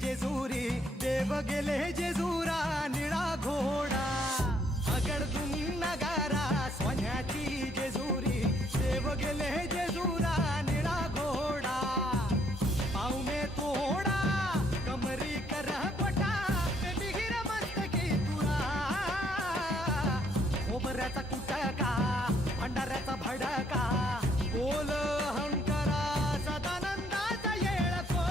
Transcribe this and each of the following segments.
जेजुरी देव गेले जेजुरा निळा घोडा अगडतून नगारा सोन्याची जेजुरी देव गेले जेजुरा निळा घोडा पाऊ में तोडा कमरी कर पटा बिगिर मस्तकी तुरा खोबऱ्याचा कुटका भंडाऱ्याचा भडका बोल हंकरा सदानंदाचा येळको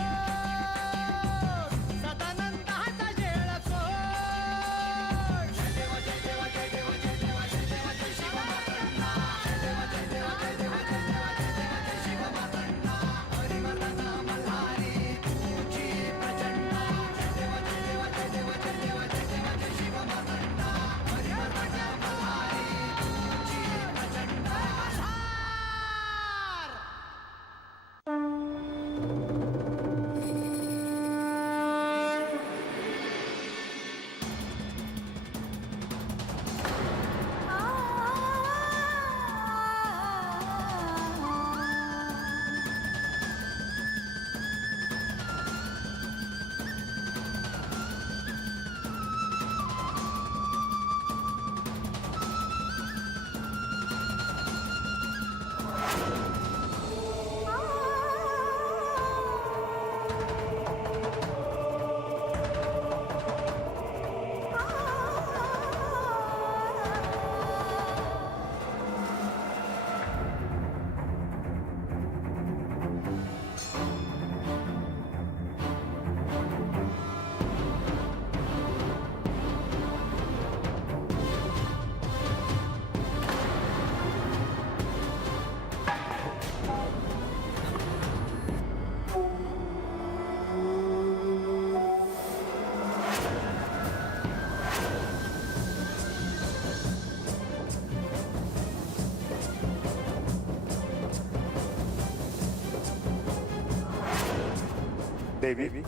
देवी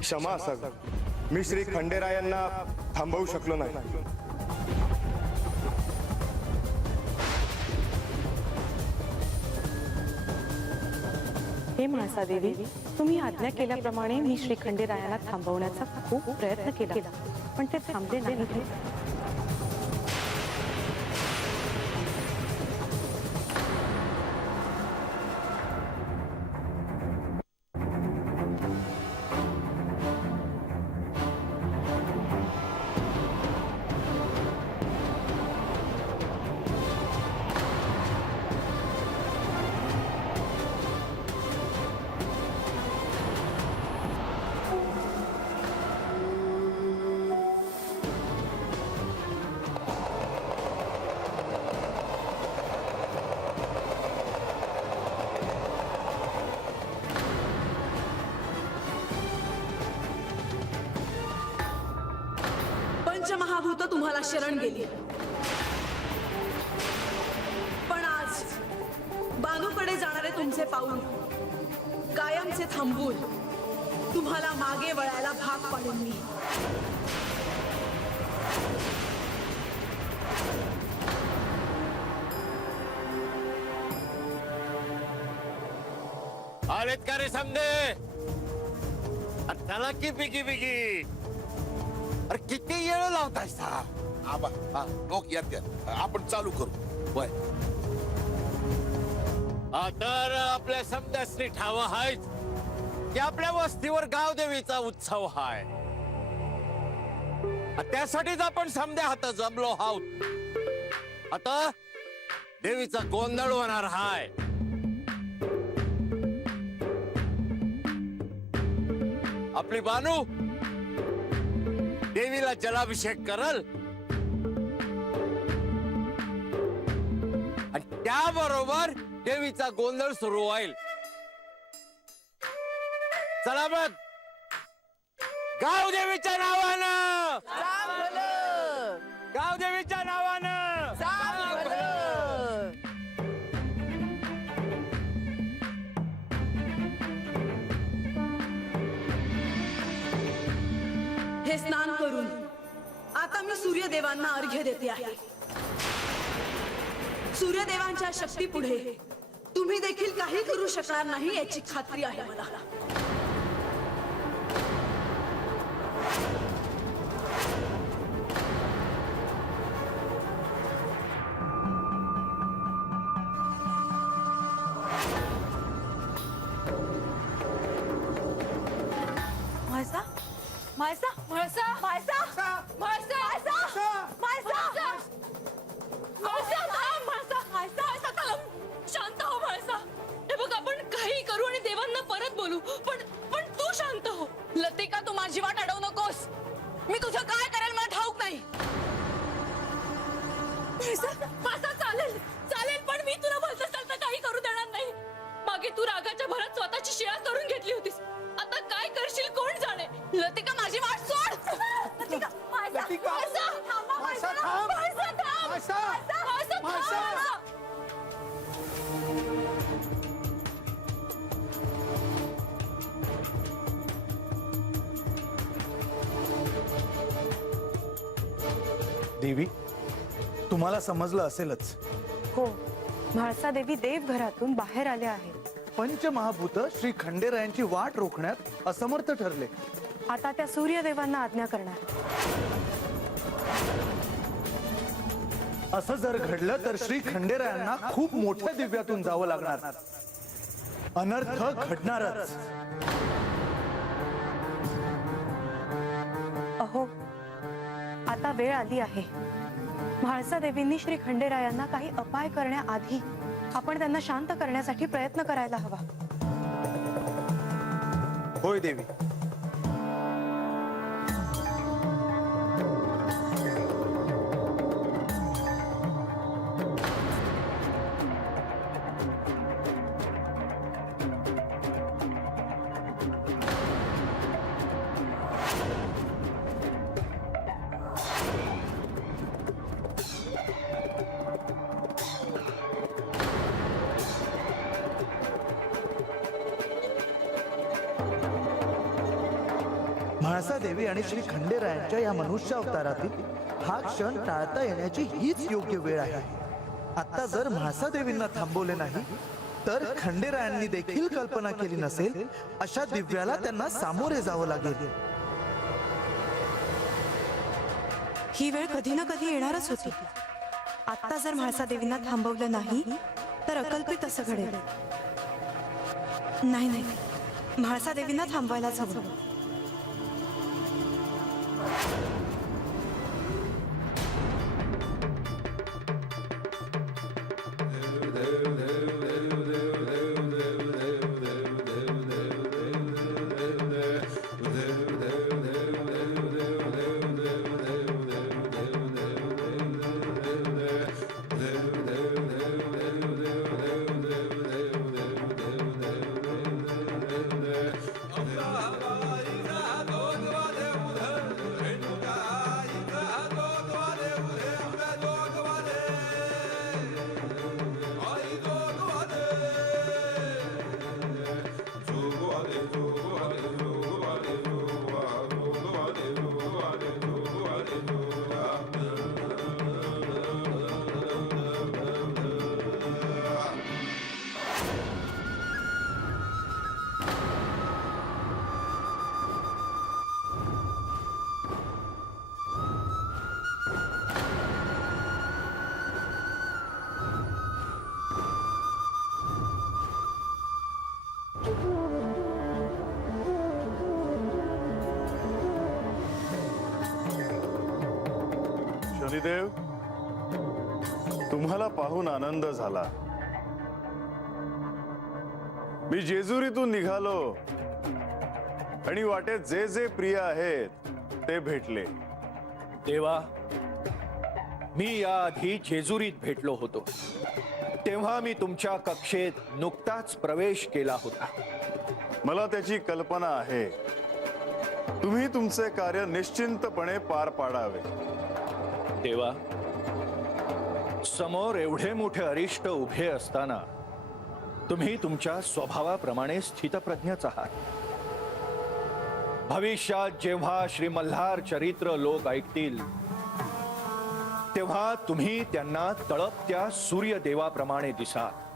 क्षमा असावी, मी श्री खंडेरायांना थांबवू शकलो नाही. हे म्हाळसा देवी, तुम्ही आज्ञा केल्याप्रमाणे मी श्री खंडेरायांना थांबवण्याचा खूप प्रयत्न केला, पण ते थांबले नाही. पंचमहाभूत तुम्हाला शरण गेली, पण आज बानूकडे जाणारे तुमचे पाऊल कायमचे थांबवून तुम्हाला मागे वळायला भाग पाडून मी. आलेत का रे समजे? चला की बिगी बिगी. अरे किती येळ लावताय सा? आबा लोक येतात, आपण चालू करू. वय तर आपल्या समजासनी ठाव आहेच की आपल्या वस्तीवर गावदेवीचा उत्सव हाय. त्यासाठीच आपण समध्या हात जमलो आहोत. आता देवीचा गोंधळ होणार हाय. आपली बानू देवीला जलाभिषेक करल आणि त्याबरोबर देवीचा गोंधळ सुरू होईल. चला मग गावदेवीच्या नावानं, गावदेवीच्या नावानं. आता मी सूर्यदेवांना अर्घ्य देते आहे. सूर्यदेवांच्या शक्तीपुढे तुम्ही देखील काही करू शकणार नाही याची खात्री आहे मला. म्हाळसा म्हाळसा म्हाळसा म्हाळसा म्हाळसा म्हाळसा म्हाळसा थांब म्हाळसा म्हाळसा म्हाळसा थांब. शांत हो म्हाळसा. हे बघ आपण काही करू आणि देवांना परत बोलू, पण पण तू शांत हो. लतिका तू माझी वाट अडवू नकोस. मी तुझं काय करेल मला ठाऊक नाही. म्हाळसा चालेल चालेल, पण मी तुला भलतं चालतं काही करू देणार नाही. मागे तू रागाच्या भरात स्वतःची शिळा करून घेतली होतीस, आता काय करशील कोण जाणे. लतिका माझी वाट सोड. लतिका म्हाळसा म्हाळसा थांबा म्हाळसा म्हाळसा थांब म्हाळसा म्हाळसा म्हाळसा. देवी, तुम्हाला समजलं असेलच, हो, म्हाळसा देवी देवघरातून बाहेर आल्या आहेत. पंचमहाभूत श्री खंडेरायांची वाट रोखण्यात असमर्थ ठरले. आता त्या सूर्यदेवांना आज्ञा करणार. असं जर घडलं तर श्री खंडेरायांना खूप मोठ्या दिव्यातून जावं लागणार. अनर्थ घडणारच. अहो, आता वेळ आली आहे. म्हाळसा देवींनी श्री खंडेरायांना काही अपाय करण्याआधी आपण त्यांना शांत करण्यासाठी प्रयत्न करायला हवा. होय देवी. म्हाळसा देवी आणि श्री खंडेरायांच्या या मनुष्य अवतारातील हा क्षण टाळता येण्याची हीच योग्य वेळ आहे. आता जर म्हाळसा देवींना थांबवले नाही तर खंडेरायांनी देखील कल्पना केली नसेल अशा दिव्याला त्यांना सामोरे जावं लागेल. ही वेळ कधी ना कधी येणारच होती. आता जर म्हाळसा देवींना थांबवलं नाही तर अकल्पित असं घडेल. नाही नाही, म्हाळसा देवींना थांबवायलाच हवं. शनिदेव, तुम्हाला पाहून आनंद झाला. मी जेजुरीतून निघालो आणि वाटेत जे जे प्रिय आहेत ते भेटले. देवा, मी याआधी जेजुरीत भेटलो होतो. तेव्हा मी तुमच्या कक्षेत नुकताच प्रवेश केला होता. मला त्याची कल्पना आहे. तुम्ही तुमचे कार्य निश्चिंतपणे पार पाडावे. देवा, समोर एवढे मोठे अरिष्ट उभे असताना तुम्ही तुमच्या स्वभावाप्रमाणे स्थितप्रज्ञच आहात. भविष्यात जेव्हा श्री मल्हार चरित्र लोक ऐकतील तेव्हा तुम्ही त्यांना तळपत्या सूर्यदेवाप्रमाणे दिसाल.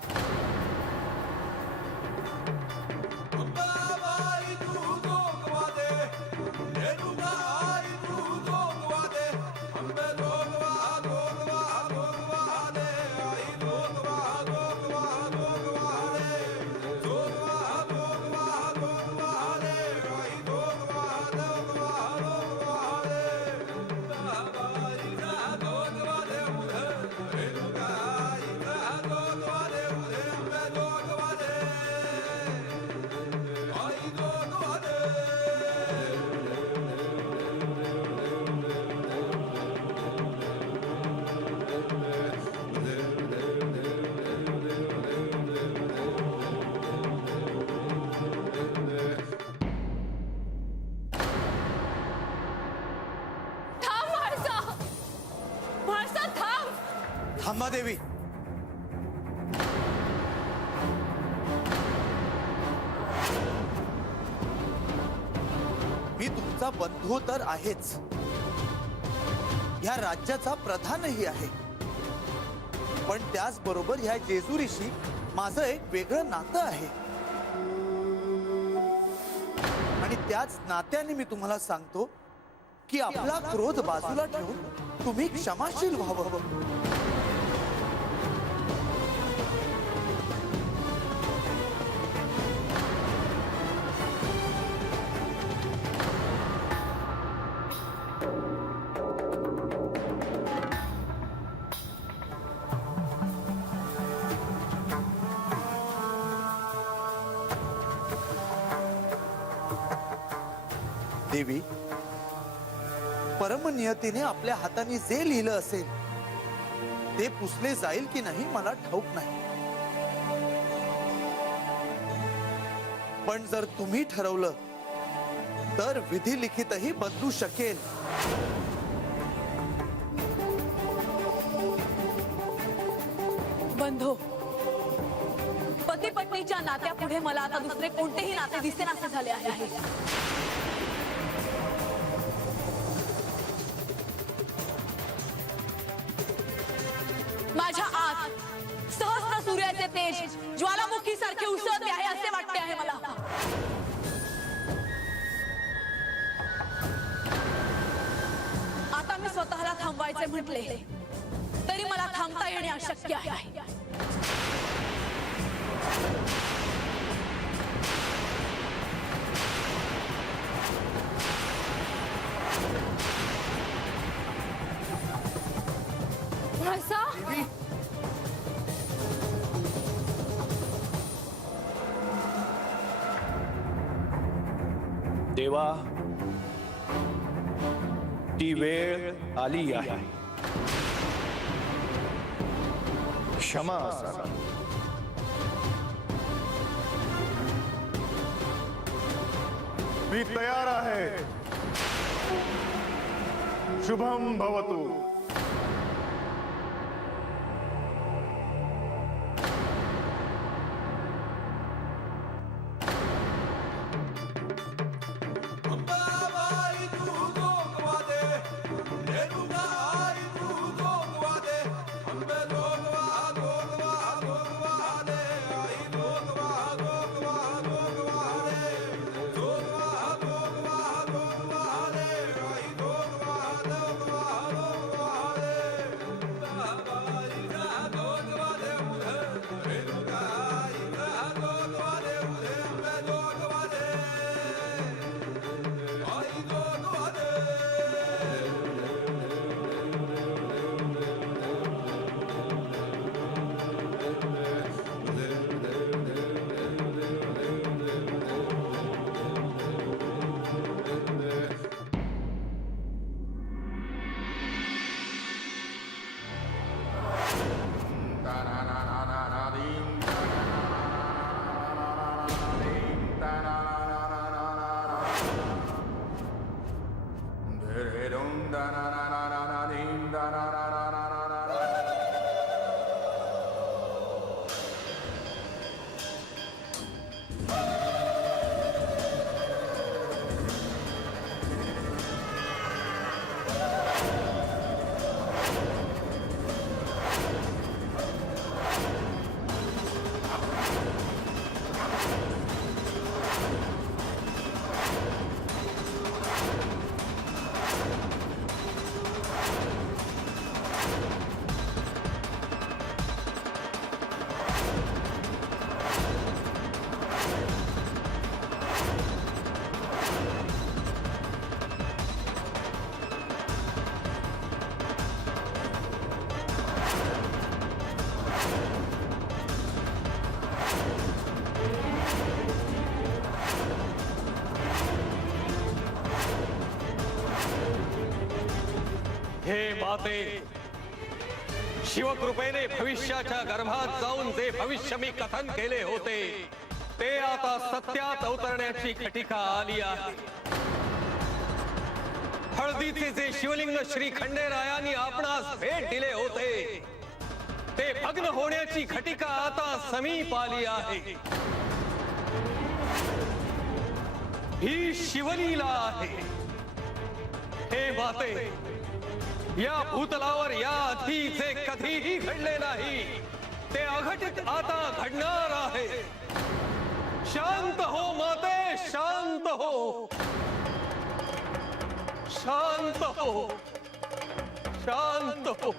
थांब म्हाळसा, म्हाळसा थांब. थांबा देवी. मी तुमचा बंधू तर आहेच, ह्या राज्याचा प्रधानही आहे, पण त्याचबरोबर ह्या जेजुरीशी माझं एक वेगळं नातं आहे. आणि त्याच नात्याने मी तुम्हाला सांगतो की आपला क्रोध बाजूला ठेवून तुम्ही क्षमाशील व्हावं. देवी, परमनियतीने आपल्या हाताने जे लिहिलं असेल ते पुसले जाईल की नाही मला ठाऊक नाही, पण जर तुम्ही ठरवलं तर विधी लिखितही बदलू शकेल. बंधू, पती पत्नीच्या नात्यापुढे मला आता दुसरे कोणतेही नाते दिसेनासे झाले आहे. माझ्या आत सहस्त्र सूर्याचे तेज ज्वालामुखी सारखे उसळते आहे असे वाटते आहे मला. आता मी स्वतःला थांबवायचे म्हटले तरी मला थांबता येणे अशक्य आहे. म्हाळसा, देवा, ती वेळ आली आहे. क्षमा असावी. मी तयार आहे. शुभम भवतु. माते, शिवकृपेने भविष्याच्या गर्भात जाऊन जे भविष्य मी कथन केले होते ते आता सत्यात अवतरण्याची घटिका आली आहे. हळदीचे जे शिवलिंग श्री खंडेरायांनी आपणास भेट दिले होते ते भग्न होण्याची घटिका आता समीप आली आहे. ही शिवलीला आहे. हे माते, या भूतलावर या आधी जे कधीही घडले नाही ते अघटित आता घडणार आहे. शांत हो माते, शांत हो, शांत हो, शांत हो.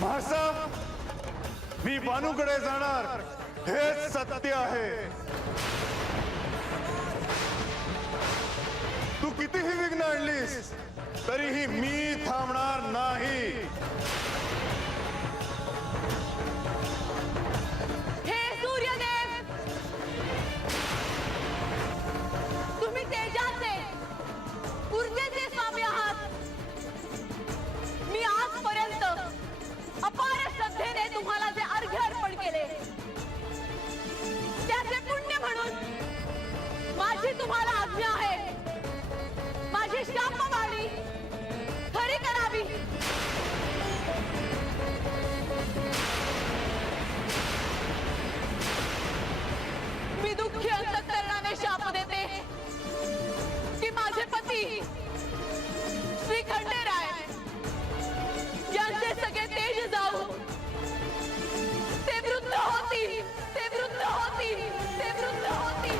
म्हाळसा, मी बानूकडे जाणार हेच सत्य आहे. तू कितीही विघ्न आणलीस तरीही मी थांबणार नाही. हे सूर्यदेव, तुम्ही तेजाचे, ऊर्जेचे स्वामी आहात. मी आजपर्यंत अपार श्रद्धेने तुम्हाला जे अर्घ्य अर्पण केले त्याचे पुण्य म्हणून माझी तुम्हाला आज्ञा आहे, माझी शापवाणी खरी करावी. मी दुःखी अंतःकरणाने शाप देते की माझे पती श्री खंडेराय यांचे सगळे तेज जाऊ, ते वृद्ध होतील, ते वृद्ध होतील, ते वृद्ध होतील.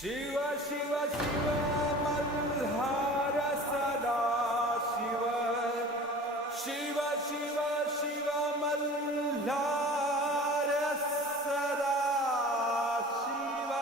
शिव शिव शिव मल्हार सदा शिव, शिव शिव शिव मल्हार सदा शिव.